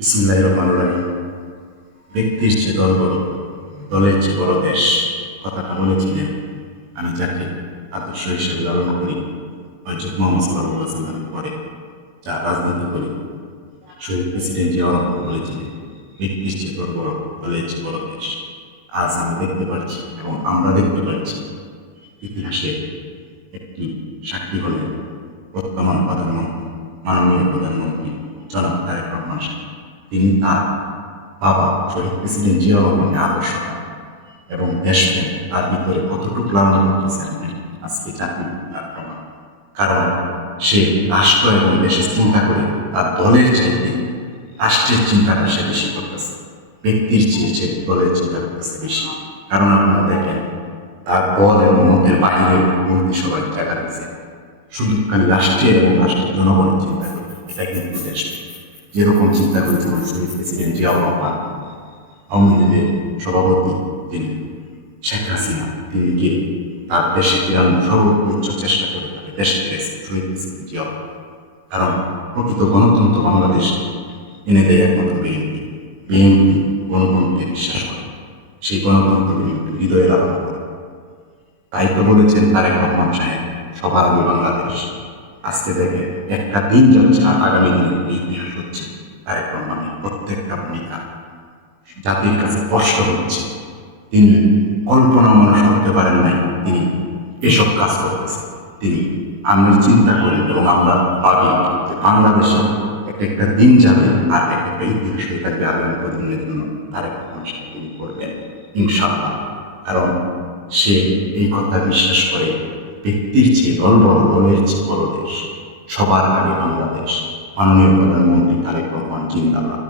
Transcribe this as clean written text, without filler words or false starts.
বিসমিল্লাহির রহমানির রহিম। ব্যক্তির চেয়ে দল বড়, দলের চেয়ে বড় দেশ কথাটা বলেছিলেন আমি যাকে আদর্শ হিসেবে লালন করি হজরত মুহাম্মদ সাল্লাল্লাহু আলাইহি ওয়াসাল্লামের পরে যা রাজনীতি করি শহীদ প্রেসিডেন্ট জিয়াউর রহমান বলেছিলেন ব্যক্তির চেয়ে দল বড়, দলের চেয়ে বড় দেশ। আজ আমি দেখতে পাচ্ছি এবং আমরা দেখতে পাচ্ছি ইতিহাসে একটি সাক্ষী হলেন বর্তমান প্রধানমন্ত্রী, মাননীয় প্রধানমন্ত্রী জনাব তারেক রহমান সাহেব। তিনি তার বাবা শহীদ প্রেসিডেন্ট জিয়াউর রহমানকে আদর্শ এবং দেশপ্রেম তার ভিতরে কতটুকু লালন করতেছেন আজকে জাতি তার প্রমাণ। কারণ সে রাষ্ট্র এবং দেশের চিন্তা করে তার দলের চাইতে রাষ্ট্রের চিন্তাটা সে বেশি করতেছে, ব্যক্তির চেয়ে সে দলের চিন্তা করতেছে বেশি। কারণ আপনারা দেখেন তার দল এবং মতের বাহিরে মন্ত্রিসভায় জায়গা দিচ্ছে, শুধু খালি রাষ্ট্রের এবং রাষ্ট্রের জনগণের চিন্তা করে। এটা কিন্তু দেশ যেরকম চিন্তা করেছিলেন শহীদ প্রেসিডেন্ট জিয়াউর রহমান, আওয়ামী লীগের সভাপতি তিনি শেখ হাসিনা, তিনি গিয়ে তার দেশে ফেরানোর সর্বোচ্চ চেষ্টা করে তাকে দেশে ফিরেছে শহীদ প্রেসিডেন্ট জিয়াউর রহমান। কারণ প্রকৃত গণতন্ত্র বাংলাদেশ এনে দেয় একমাত্র বিএনপি। বিএনপি গণতন্ত্রে বিশ্বাস করে, সেই গণতন্ত্র বিএনপি হৃদয়ে লাভ করে। তাই তো বলেছেন তারেক রহমান সাহেব সবার আগে বাংলাদেশ। আজকে দেখে একটা দিন যাচ্ছে আর আগামী দিনে এই ইতিহাস হচ্ছে তারেক রহমানের প্রত্যেকটা ভূমিকা জাতির কাছে কষ্ট হচ্ছে। তিনি কল্পনা মানুষ করতে পারেন নাই তিনি এসব কাজ করতেছেন। তিনি আমি চিন্তা করি এবং আমরা ভাবি যে বাংলাদেশে একটা দিন যাবে আর একটা ইতিহাস হয়ে থাকবে আগামী প্রজন্মের জন্য। তারেক রহমান সাহেব তিনি করবেন ইনশাআল্লাহ। কারণ সে এই কথা বিশ্বাস করে ব্যক্তির চেয়ে দল বড়, দলের চেয়ে বড় দেশ, সবার আগে বাংলাদেশ। মাননীয় প্রধানমন্ত্রী তারেক রহমান জিন্দাবাদ।